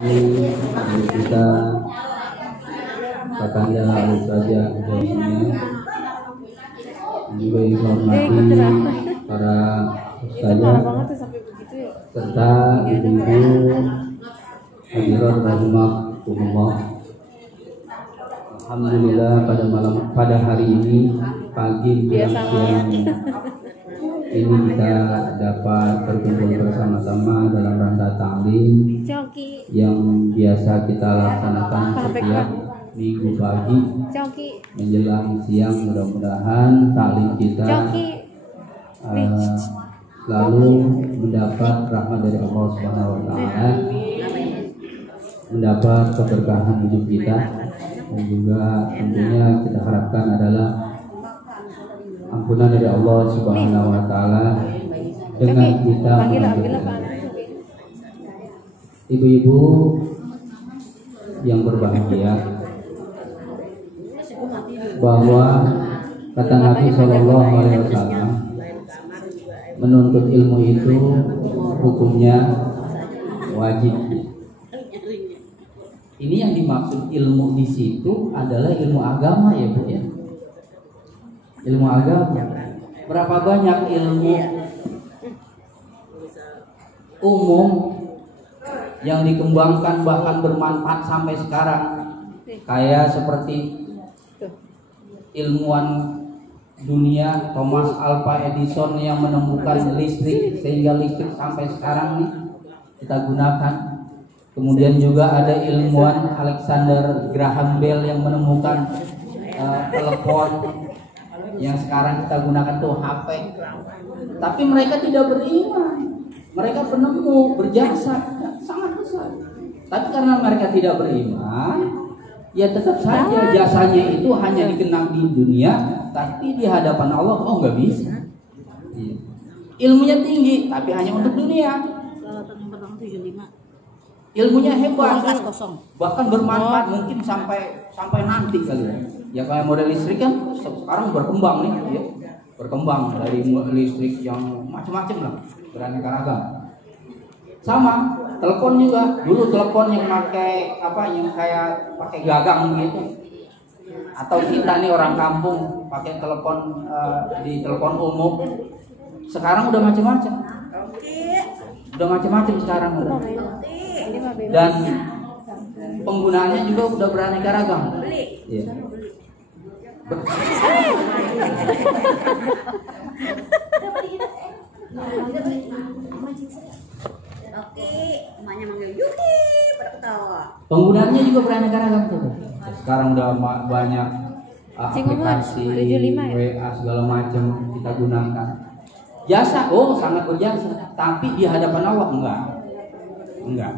Ini kita kakanda harus saja jawabnya. Juga dihormati para ustazah serta ibu-ibu hadirat rahimakumullah. Alhamdulillah pada hari ini pagi siang ini kita dapat berkumpul bersama-sama dalam rangka ta'lim yang biasa kita laksanakan setiap minggu pagi menjelang siang. Mudah-mudahan ta'lim kita selalu mendapat rahmat dari Allah Subhanahu wa taala, mendapat keberkahan hidup kita, dan juga tentunya kita harapkan adalah ampunan dari Allah Subhanahu wa taala dengan kita. Ibu-ibu yang berbahagia, bahwa kata Nabi Shallallahu Alaihi Wasallam, menuntut ilmu itu hukumnya wajib. Ini yang dimaksud ilmu di situ adalah ilmu agama ya Bu ya. Ilmu agama. Berapa banyak ilmu umum yang dikembangkan bahkan bermanfaat sampai sekarang, kayak seperti ilmuwan dunia Thomas Alva Edison yang menemukan listrik, sehingga listrik sampai sekarang nih kita gunakan. Kemudian juga ada ilmuwan Alexander Graham Bell yang menemukan telepon yang sekarang kita gunakan tuh HP. Tapi mereka tidak beriman. Mereka penemu, berjasa sangat besar. Tapi karena mereka tidak beriman, ya tetap saja jasanya itu hanya dikenang di dunia, tapi di hadapan Allah nggak bisa. Ilmunya tinggi, tapi hanya untuk dunia. Ilmunya hebat, bahkan bermanfaat mungkin sampai nanti kali ya. Ya kayak model listrik kan sekarang berkembang nih, ya. Berkembang dari listrik yang macam-macam lah, beraneka ragam. Sama telepon juga, dulu telepon yang pakai yang kayak pakai gagang gitu. Atau kita nih orang kampung pakai telepon di telepon umum. Sekarang udah macam-macam. Udah macam-macam sekarang udah. Dan penggunaannya juga udah beraneka ragam. Iya. Penggunaannya juga beraneka ragam tuh. Sekarang udah banyak aplikasi WA segala macam kita gunakan. Jasa, sangat berjasa. Tapi di hadapan Allah enggak.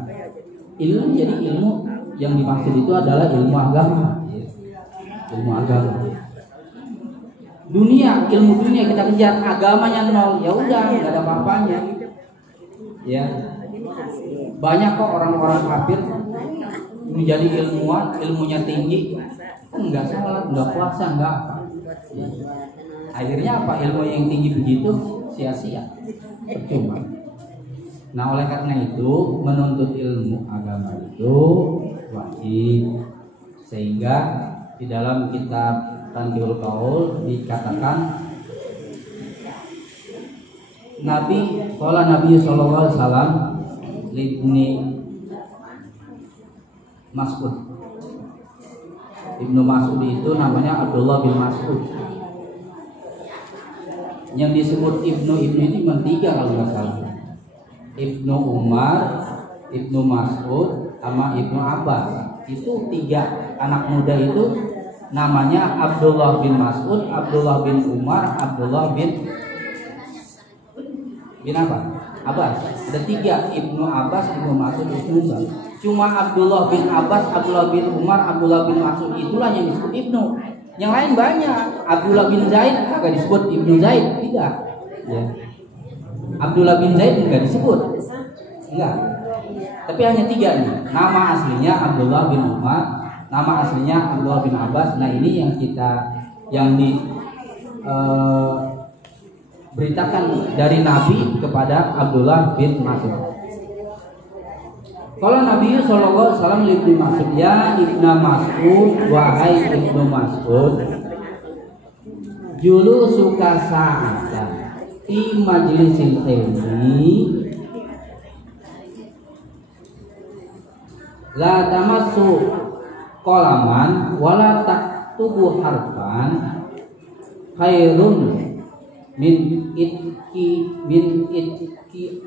Ilmu, jadi ilmu yang dimaksud itu adalah ilmu agama. Ilmu agama. Ilmu dunia kita kejar, agamanya nol, ya udah nggak ada apa-apanya. Ya. Banyak kok orang-orang kafir menjadi ilmuwan, ilmunya tinggi, enggak salat, enggak puasa, enggak apa. Ya. Akhirnya apa? Ilmu yang tinggi begitu sia-sia, percuma. Nah, oleh karena itu menuntut ilmu agama itu wajib, sehingga di dalam kitab Tanbihul Qaul dikatakan Nabi sallallahu alaihi wasallam Ibnu Mas'ud. Ibnu Mas'ud itu namanya Abdullah bin Mas'ud. Yang disebut Ibnu itu tiga kalau nggak salah. Ibnu Umar, Ibnu Mas'ud, sama Ibnu Abbas. Itu tiga anak muda itu namanya Abdullah bin Mas'ud, Abdullah bin Umar, Abdullah bin apa? Abbas. Ada tiga, Ibnu Abbas, Ibnu Mas'ud, Ibnu Umar. Cuma Abdullah bin Abbas, Abdullah bin Umar, Abdullah bin Mas'ud itulah yang disebut Ibnu. Yang lain banyak. Abdullah bin Zaid kagak disebut Ibnu Zaid, tidak. Ya. Abdullah bin Zaid enggak disebut. Enggak. Tapi hanya tiga nih. Nama aslinya Abdullah bin Umar, nama aslinya Abdullah bin Abbas. Nah, ini yang beritakan dari Nabi kepada Abdullah bin Mas'ud. Kalau Nabi sallallahu alaihi wasallam Ibnu Mas'ud, ya Ibnu Mas'ud, wahai Ibnu Mas'ud, julu suka sa'atan fi majlisil ilmi la tamassu qalaman wala taktubu harfan khairun min itki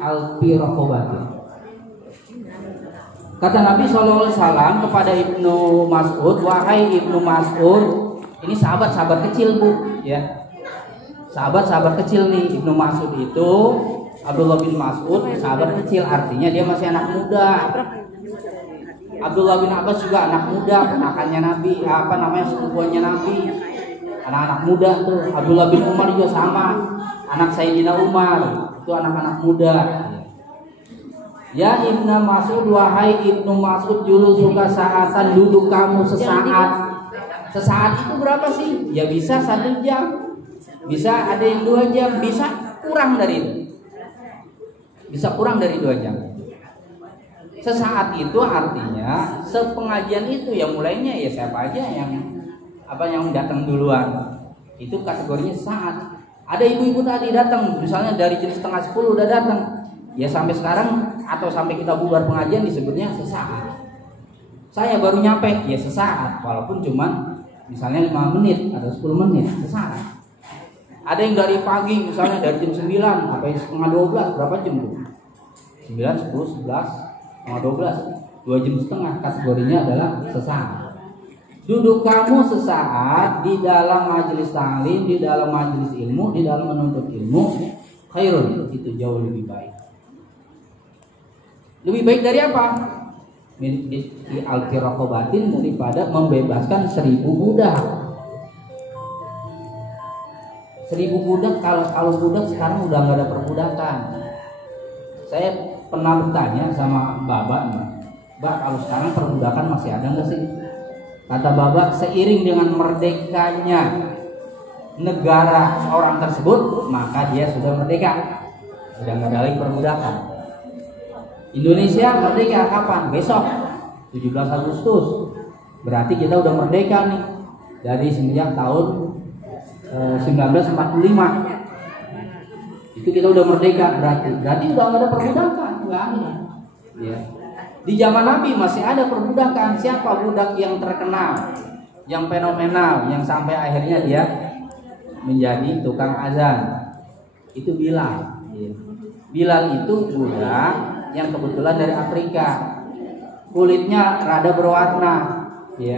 alfi raqabatin. Kata Nabi SAW kepada Ibnu Mas'ud, wahai Ibnu Mas'ud, ini sahabat-sahabat kecil bu, ya, sahabat-sahabat kecil nih. Ibnu Mas'ud itu Abdullah bin Mas'ud, sahabat kecil, artinya dia masih anak muda. Abdullah bin Abbas juga anak muda, kenakannya Nabi, sepupuannya Nabi, anak-anak muda tuh. Abdullah bin Umar juga sama, anak Sayyidina Umar, itu anak-anak muda. Ya Ibnu Mas'ud, wahai Ibnu Mas'ud, julu suka saatan, duduk kamu sesaat. Sesaat itu berapa sih? Ya bisa 1 jam, bisa ada yang 2 jam, bisa kurang dari itu, bisa kurang dari 2 jam. Sesaat itu artinya sepengajian itu ya, mulainya ya siapa aja yang datang duluan, itu kategorinya saat. Ada ibu-ibu tadi datang, misalnya dari jam 9:30 udah datang, ya sampai sekarang atau sampai kita bubar pengajian disebutnya sesaat. Saya baru nyampe, ya sesaat, walaupun cuman misalnya 5 menit atau 10 menit, sesaat. Ada yang dari pagi, misalnya dari jam 9 sampai setengah 12, berapa jam tuh? 9, 10, 11, setengah 12, 2 jam setengah, kategorinya adalah sesaat. Duduk kamu sesaat di dalam majelis ta'lim, di dalam majelis ilmu, di dalam menuntut ilmu, khairun, itu jauh lebih baik. Lebih baik dari apa? Di al-firaqobatin, daripada membebaskan 1000 budak. 1000 budak, kalau budak sekarang udah nggak ada perbudakan. Saya pernah bertanya sama Babak, Mbak, kalau sekarang perbudakan masih ada nggak sih? Kata Babak, seiring dengan merdekanya negara orang tersebut, maka dia sudah merdeka, sudah nggak ada lagi perbudakan. Indonesia merdeka kapan? Besok 17 Agustus. Berarti kita udah merdeka nih dari semenjak tahun 1945. Itu kita udah merdeka, berarti udah nggak ada perbudakan, nggak ada. Ya. Di zaman Nabi masih ada perbudakan. Siapa budak yang terkenal, yang fenomenal, yang sampai akhirnya dia menjadi tukang azan? Itu Bilal. Ya. Bilal itu budak yang kebetulan dari Afrika, kulitnya rada berwarna, ya,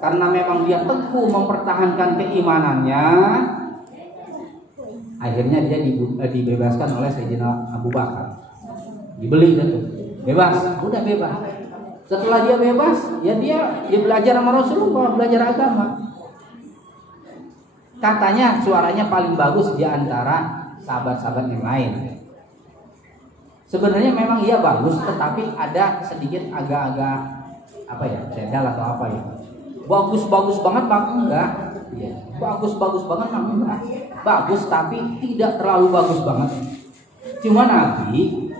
karena memang dia teguh mempertahankan keimanannya, akhirnya dia dibebaskan oleh Sayyidina Abu Bakar, dibeli itu, bebas, udah bebas. Setelah dia bebas, ya dia belajar sama Rasulullah, belajar agama. Katanya suaranya paling bagus di antara sahabat-sahabat yang lain. Sebenarnya memang iya bagus, tetapi ada sedikit agak-agak cedal atau apa ya. Bagus-bagus banget bang enggak? Ya. Bagus-bagus banget bang enggak? Bagus tapi tidak terlalu bagus banget. Cuma Nabi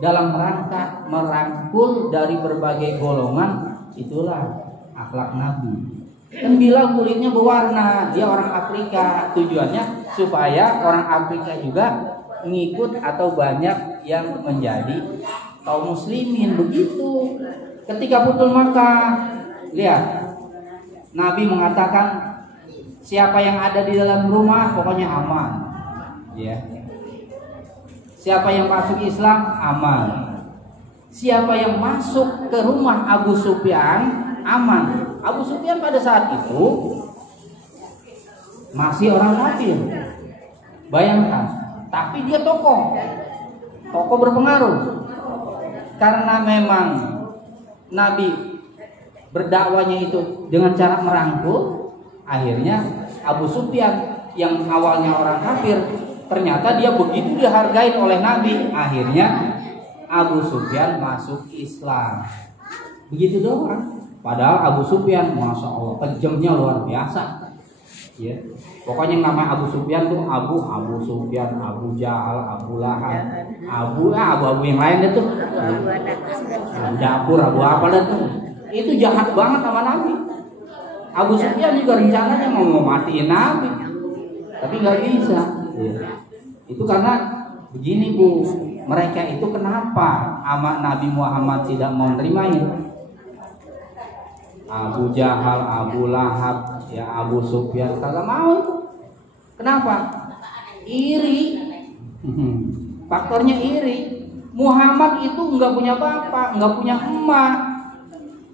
dalam rangka merangkul dari berbagai golongan, itulah akhlak Nabi. Dan Bilal kulitnya berwarna, dia orang Afrika, tujuannya supaya orang Afrika juga ngikut atau banyak yang menjadi kaum muslimin. Begitu ketika Futuh Makkah, lihat Nabi mengatakan siapa yang ada di dalam rumah pokoknya aman, ya. Siapa yang masuk Islam aman, siapa yang masuk ke rumah Abu Sufyan aman. Abu Sufyan pada saat itu masih orang kafir, bayangkan. Tapi dia tokoh berpengaruh. Karena memang Nabi berdakwanya itu dengan cara merangkul, akhirnya Abu Sufyan yang awalnya orang kafir, ternyata dia begitu dihargai oleh Nabi, akhirnya Abu Sufyan masuk Islam. Begitu doang. Padahal Abu Sufyan, masya Allah, kejamnya luar biasa. Ya. Pokoknya yang nama Abu Sufyan tuh Abu Sufyan, Abu Jahal, Abu Lahab, Abu yang lain itu. Dapur Abu apa dah tuh. Itu jahat banget sama Nabi. Abu Sufyan juga rencananya mau matiin Nabi, tapi nggak bisa. Ya. Itu karena begini Bu, mereka itu kenapa sama Nabi Muhammad tidak mau nerimain? Abu Jahal, Abu Lahab, ya Abu Sufyan kagak mau. Kenapa? Iri. Faktornya iri. Muhammad itu nggak punya bapak, nggak punya emak.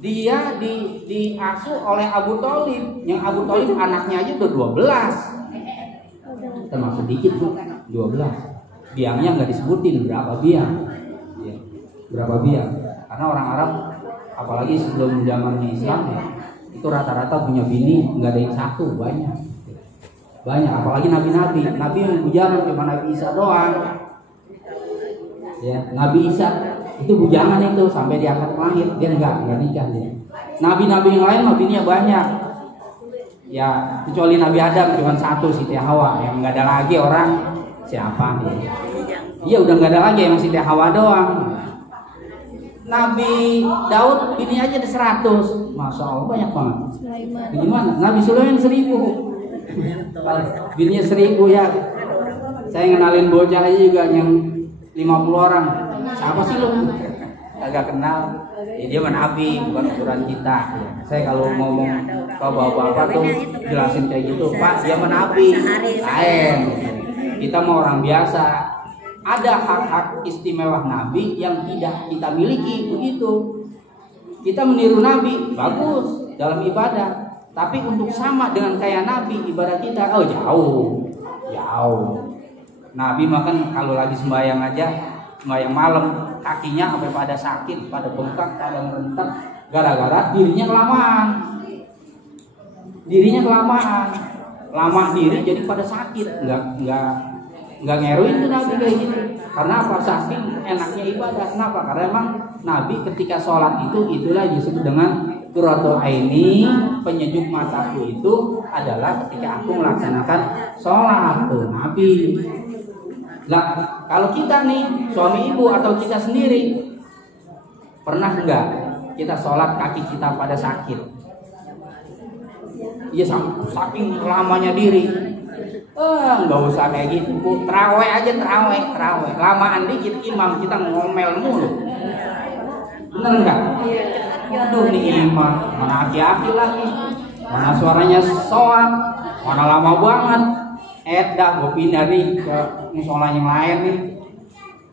Dia diasuh oleh Abu Thalib. Yang Abu Thalib anaknya aja udah 12. Termasuk sedikit tuh, 12. Biangnya nggak disebutin berapa biang. Ya, berapa biang? Karena orang Arab apalagi sebelum zaman Islam ya, itu rata-rata punya bini nggak ada yang satu, banyak apalagi nabi yang bujangan cuma Nabi Isa doang ya. Nabi Isa itu bujangan itu sampai diangkat ke langit, dia nggak nikah dia. Nabi yang lain mah bininya banyak ya, kecuali Nabi Adam cuma satu, Siti Hawa, yang nggak ada lagi orang siapa dia. Iya udah nggak ada lagi, yang Siti Hawa doang. Nabi Daud bini aja ada 100. Masya Allah banyak banget. Gimana? Nabi Sulaiman 1000. Bininya 1000 ya. Saya ngenalin bocah aja juga yang 50 orang. Siapa sih lu? Agak kenal. Ya, dia mah Nabi, bukan ukuran kita. Ya. Saya kalau ngomong ke bapak-bapak tuh jelasin kayak gitu, Pak, dia mah Nabi. Lain. Kita mau orang biasa. Ada hak-hak istimewa Nabi yang tidak kita miliki, begitu. Kita meniru Nabi, bagus dalam ibadah. Tapi untuk sama dengan kayak Nabi, ibadah kita, jauh. Nabi makan kalau lagi sembahyang aja, sembahyang malam, kakinya sampai pada sakit, pada bengkak, pada merentet, gara-gara dirinya kelamaan. Lama diri jadi pada sakit, nggak ngeruin tuh Nabi kayak gitu. Karena apa? Saking enaknya ibadah. Kenapa? Karena emang Nabi ketika sholat itulah disebut dengan qurratu aini, penyejuk mataku itu adalah ketika aku melaksanakan sholat tuh Nabi. Nah, kalau kita nih suami ibu atau kita sendiri, pernah nggak kita sholat kaki kita pada sakit? Iya, saking lamanya diri. Nggak usah kayak gitu, terawih aja, terawih. Lamaan dikit imam kita ngomel mulu. Bener nggak? Aduh nih imam, mana aki-aki lagi, mana suaranya soal, mana lama banget. Dah gue pindah nih ke musola yang lain nih.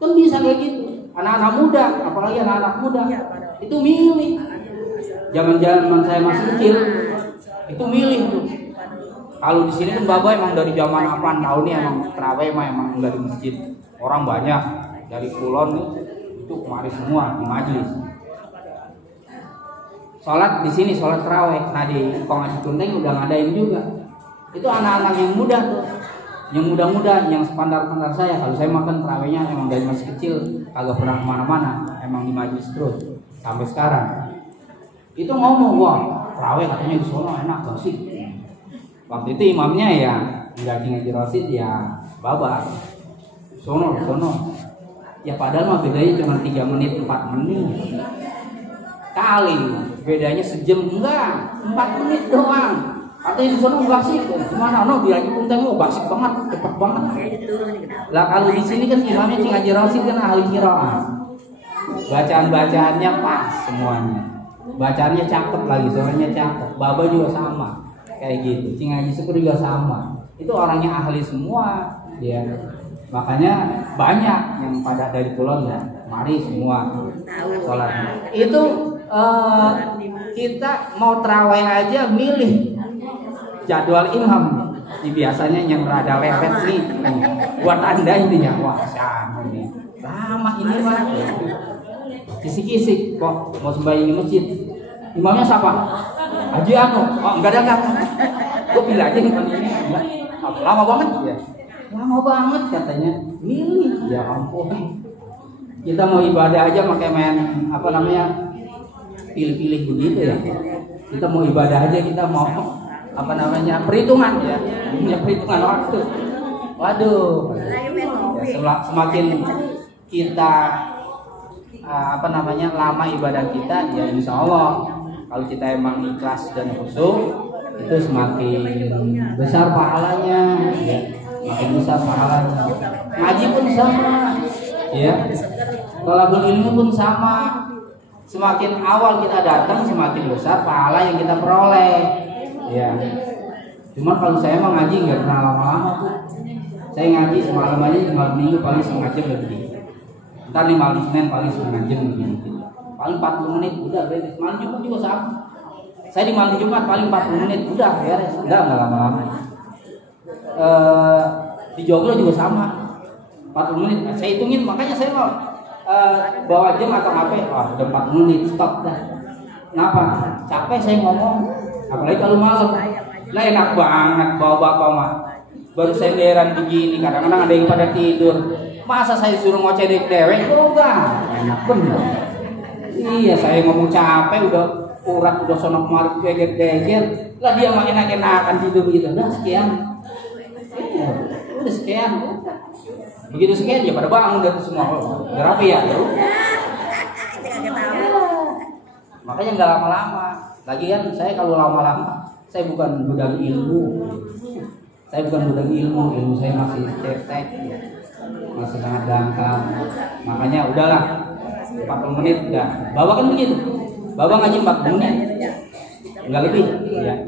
Kan bisa kayak gitu. Anak-anak muda, apalagi anak-anak muda itu milih. Zaman saya masih kecil, itu milih tuh. Kalau di sini kan Bapak emang dari zaman 8 tahun nih emang terawih emang dari masjid. Orang banyak dari Kulon nih, itu kemari semua di majelis. Sholat di sini, sholat terawih. Nah di Kongaji Tunteng udah ngadain juga. Itu anak-anak yang muda tuh, yang muda-muda, yang sepandar-pandar saya. Kalau saya makan terawihnya emang dari masih kecil, kagak pernah kemana-mana, emang di majelis terus sampai sekarang. Itu ngomong, wah terawih katanya di sono enak gak sih? Waktu itu imamnya ya nggak ngaji Rasid ya Baba sono. Ya padahal mah bedanya cuma 3 menit 4 menit. Kali bedanya sejam enggak, 4 menit doang. Katanya di sono basik. Gimana? Dia lagi pun temu basik banget, cepet banget. Lah kalau di sini kan imamnya ngaji Rasid kan ahli qiraah. Bacaan-bacaannya pas semuanya. Bacaannya cakep lagi, suaranya cakep. Baba juga sama. Kayak gitu, Ngaji Syukur juga sama. Itu orangnya ahli semua, ya. Makanya banyak yang pada dari Kulon ya, mari semua sholat. Itu kita mau terawih aja milih jadwal imam. Biasanya yang rada leret nih, buat anda intinya, wah sama nih, lama ini mah. Kisik-kisik, kok mau sembahyang di masjid. Imamnya siapa? Haji Anu. Oh, enggak ada. Gue pilih aja nih ini. Enggak. Lama banget ya. Lama banget katanya. Milih. Ya ampun. Kita mau ibadah aja pakai main pilih-pilih begitu ya. Kita mau ibadah aja, kita mau apa namanya perhitungan ya, punya perhitungan waktu. Waduh, ya, semakin kita apa namanya lama ibadah kita, ya insya Allah kalau kita emang ikhlas dan khusyuk itu semakin besar pahalanya, ya, semakin besar pahalanya. Ngaji pun sama, ya, thalabul ilmu pun sama. Semakin awal kita datang semakin besar pahala yang kita peroleh, ya. Cuman kalau saya mau ngaji nggak pernah lama-lama tuh. Saya ngaji semalam aja, malam minggu paling setengah jam lebih. Ntar nih malam Senin paling setengah jam lebih. Paling 40 menit udah beres. Malam Jumat juga sama. Saya di malam Jumat paling 40 menit udah beres. Enggak lama-lama. Di Joglo juga sama. 40 menit. Saya hitungin, makanya saya mau bawa jam atau HP. Wah, udah 40 menit stop dah. Kenapa? Capek saya ngomong. Apalagi kalau malam. Lah enak banget bawa bapak mah. Baru senderan begini, kadang-kadang ada yang pada tidur. Masa saya suruh ngoceh dewek? Oh enggak, enak bener. Iya, saya ngomong capek, udah urat, udah sono kemarin geger-geger. Lah dia mah enak-enakan tidur gitu. Udah sekian. Udah sekian. Begitu sekian ya pada bangun dari semua. Udah rapi ya. Makanya nggak lama-lama. Lagian saya kalau lama-lama, saya bukan budak ilmu. Saya bukan budak ilmu saya masih cetek, masih sangat dangkal. Makanya udahlah, 40 menit udah. Bawa kan begitu. Bawa ngaji 40 menit. Enggak lebih, ya.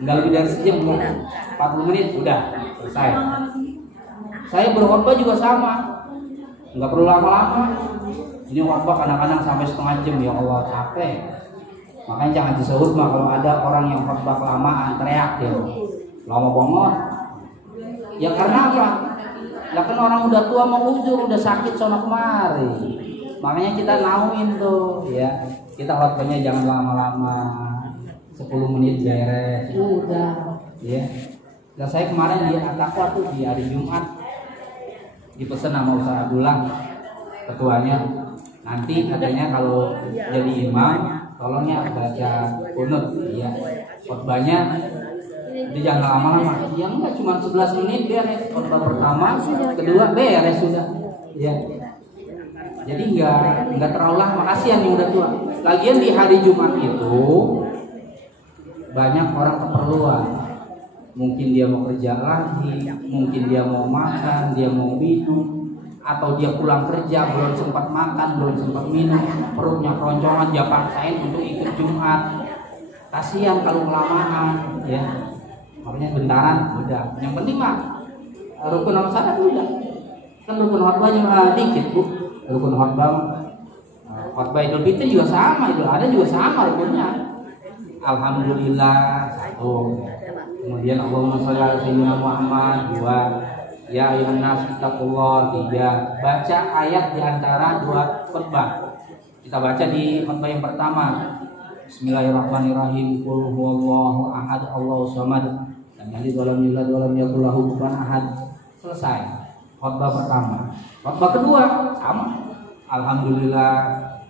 Enggak lebih dari sejam, 40 menit udah selesai. Saya berkhotbah juga sama. Enggak perlu lama-lama. Ini khotbah kadang-kadang sampai setengah jam, ya Allah capek. Makanya jangan disebut mah kalau ada orang yang khotbah kelamaan teriak ya. Lama banget. Ya karena apa? Lah kan orang udah tua mau uzur, udah sakit sono kemari. Makanya kita nauin tuh, ya. Kita khotbahnya jangan lama-lama. 10 menit beres. Udah, ya. Dan saya kemarin di Atakwa tuh di hari Jumat dipesan sama Ustaz Abdullah ketuanya. Nanti katanya kalau jadi imam tolongnya baca kunut, ya. Khotbahnya jadi jangan lama-lama. Ya enggak, cuma 11 menit beres. Khotbah pertama, kedua beres sudah. Ya. Jadi enggak terlalu lama, kasihan yang udah tua. Lagian di hari Jumat itu banyak orang keperluan. Mungkin dia mau kerja lagi, mungkin dia mau makan, dia mau minum, atau dia pulang kerja belum sempat makan, belum sempat minum, perutnya keroncongan, dia paksain untuk ikut Jumat. Kasihan kalau kelamaan, ya. Makanya bentaran udah. Yang penting mah rukun syarat udah. Kan rukun khotbahnya dikit, Bu. Rukun khotbah Idul Fitri juga sama, Idul Adha juga sama rukunnya. Alhamdulillah 1. Kemudian Allahumma sholli ala sayyidina Muhammad 2. Ya ayyuhan nas taqullah 3. Baca ayat di antara 2 khotbah. Kita baca di khotbah yang pertama. Bismillahirrahmanirrahim. Qul huwallahu ahad, Allahu samad. Lam yalid wa lam yulad wa lam yakul lahu kufuwan ahad. Selesai. Khotbah pertama. Khotbah kedua sama. Alhamdulillah.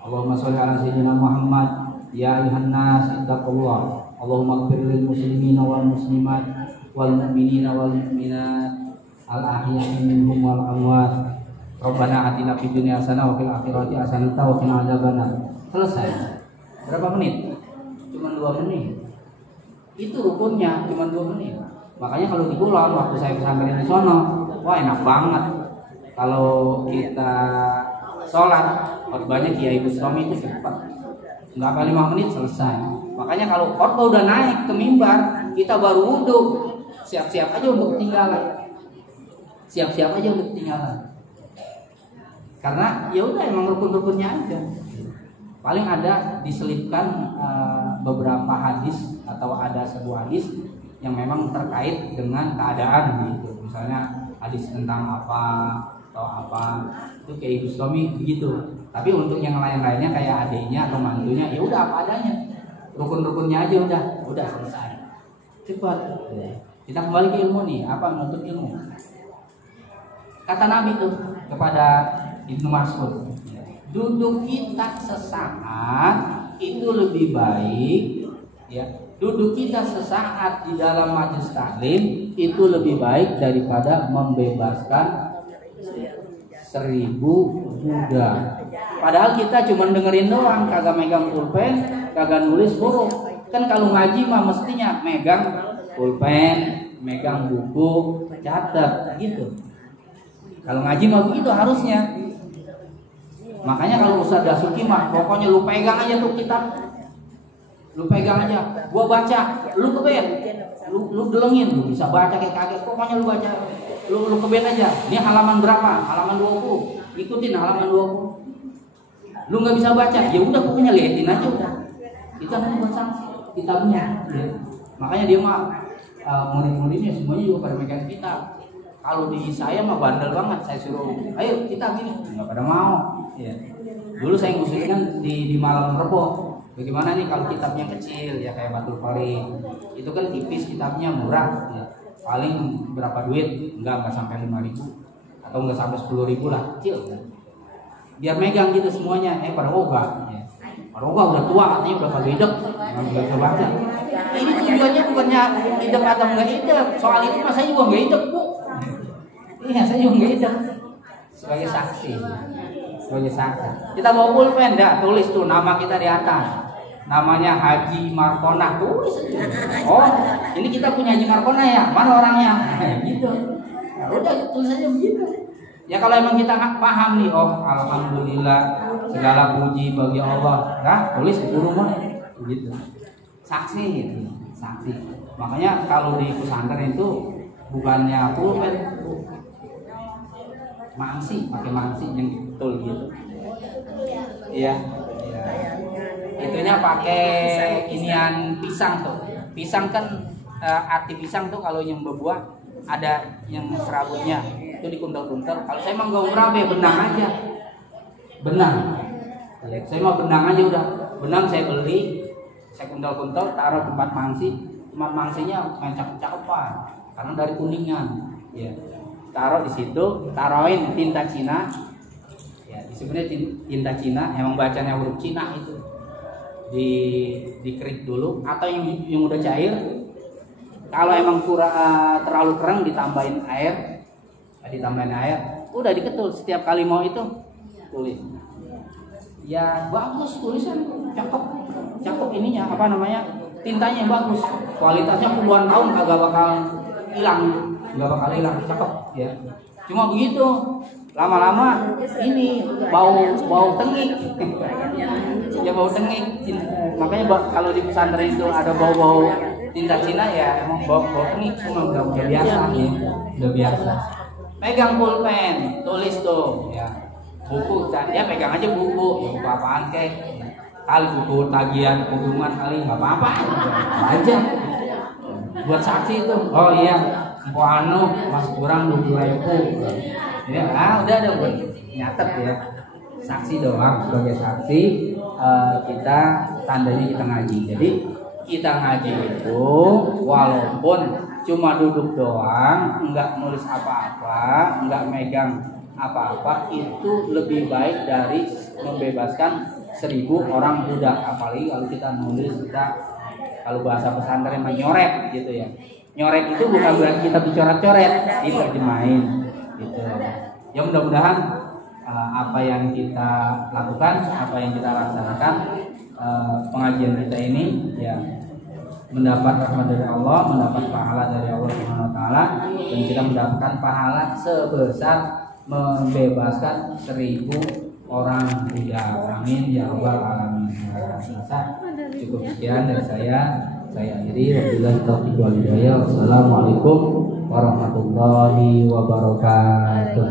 Allahumma sholli ala sayyidina Muhammad. Ya ayyuhan nas taqullah. Allahumma ighfir lil muslimina wal muslimat wal mu'minina wal mu'minat al ahya'i minhum wal amwat. Rabbana atina fid dunya hasanah wa fil akhirati hasanah wa qina adzabannar. Selesai. Berapa menit? Cuma 2 menit. Itu rukunnya cuma 2 menit. Makanya kalau di Kulon waktu saya pesantren di sono, wah enak banget. Kalau kita sholat, khotbahnya Kiai Bustami itu cepat. Enggak apa 5 menit selesai. Makanya kalau khotbah udah naik ke mimbar, kita baru wudhu, siap-siap aja untuk ketinggalan. Siap-siap aja untuk ketinggalan. Karena ya udah emang rukun-rukunnya aja. Paling ada diselipkan beberapa hadis atau ada sebuah hadis yang memang terkait dengan keadaan gitu. Misalnya hadis tentang apa atau apa, itu kayak Ibu Suami begitu. Tapi untuk yang lain-lainnya kayak adiknya atau mantunya ya udah apa adanya. Rukun-rukunnya aja udah selesai. Cepat. Kita kembali ke ilmu nih, apa menuntut ilmu. Kata Nabi tuh kepada Ibnu Mas'ud, duduk kita sesaat itu lebih baik ya Duduk kita sesaat di dalam majelis taklim itu lebih baik daripada membebaskan 1000 budak. Padahal kita cuma dengerin doang, kagak megang pulpen, kagak nulis huruf. Kan kalau ngaji mah mestinya megang pulpen, megang buku, catat gitu. Kalau ngaji mah begitu harusnya. Makanya kalau Ustaz Dasuki mah pokoknya lu pegang aja tuh kitab. Lu pegang aja, gua baca, lu kebet. Lu delengin, lu bisa baca kayak kaget. Pokoknya lu baca. Lu kebet aja. Ini halaman berapa? Halaman 20. Ikutin halaman 20. Lu nggak bisa baca, ya udah pokoknya liatin aja udah. Kita nanti buat sanksi kitabnya. Ya. Makanya dia mah murid-muridnya semuanya juga pada megang kitab. Kalau di saya mah bandel banget, saya suruh, ayo kitab ini, nggak pada mau. Ya. Dulu saya ngusulkan di malam Rebo. Bagaimana nih kalau kitabnya kecil ya kayak Batul Farid. Itu kan tipis kitabnya, murah ya. Paling berapa duit? Enggak sampai 5.000 atau enggak sampai 10.000 lah, kecil kan. Biar megang gitu semuanya. Pada Oga ya. Pada Oga udah tua katanya udah kagak idek, enggak bisa baca. Ini tujuannya bukannya idek atau enggak idek. Soal itu mah saya juga enggak idek, Bu. Iya, saya juga enggak idek. Sebagai saksi. Kita bawa pulpen dah, tulis tuh nama kita di atas. Namanya Haji Markona, tulis aja. Oh, ini kita punya Haji Markona ya? Mana orangnya? Gitu. Ya udah tulis aja begitu. Ya kalau emang kita nggak paham nih, oh alhamdulillah segala puji bagi Allah, nah tulis di rumah gitu. Saksi gitu, saksi. Makanya kalau di pesantren itu bukannya pulpen, mangsi, pakai mangsi yang betul gitu. Iya. Itunya pakai inian pisang tuh. Pisang kan arti pisang tuh kalau yang berbuah ada yang serabutnya itu dikuntal-kuntal. Kalau saya mah nggak berabe, benang aja. Benang. Saya mah benang aja udah. Benang saya beli, saya kuntal-kuntal, taruh tempat mangsi. Tempat mangsinya main cakep-cakepan karena dari Kuningan. Ya. Taruh di situ, taruhin tinta Cina. Ya, sebenarnya tinta Cina, emang bacanya huruf Cina itu. Dikerik dulu atau yang udah cair. Kalau emang terlalu kering ditambahin air, udah diketul. Setiap kali mau itu tulis. Ya bagus tulisan, cakep ininya apa namanya, tintanya bagus, kualitasnya puluhan tahun kagak bakal hilang, cakep ya. Cuma begitu, lama-lama ini bau tengik. Ya bau tengik. Makanya kalau di pesantren itu ada bau tinta Cina ya emang bau tengik, cuma udah biasa ya. Udah biasa. Pegang pulpen, tulis tuh ya. Buku ya pegang aja buku apaan kek. Kali buku tagihan hubungan kali enggak apa-apa. Aja. Buat saksi itu. Oh iya, masih kurang 20.000. Ya, udah ada buat nyatet ya. Saksi doang, sebagai saksi kita tandanya kita ngaji. Jadi kita ngaji itu walaupun cuma duduk doang, enggak nulis apa-apa, enggak megang apa-apa, itu lebih baik dari membebaskan 1000 orang budak. Apalagi kalau kita nulis, kita kalau bahasa pesantren nyoret gitu ya. Nyoret itu bukan berarti kita dicoret-coret, diterjemahin gitu. Ya mudah-mudahan apa yang kita lakukan, apa yang kita laksanakan, pengajian kita ini ya mendapat rahmat dari Allah, mendapat pahala dari Allah Subhanahu wa taala, dan kita mendapatkan pahala sebesar membebaskan 1000 orang budak. Amin ya rabbal alamin. Cukup sekian dari saya akhiri. Wabillahi taufiq wal hidayah. Wassalamualaikum warahmatullahi wabarakatuh.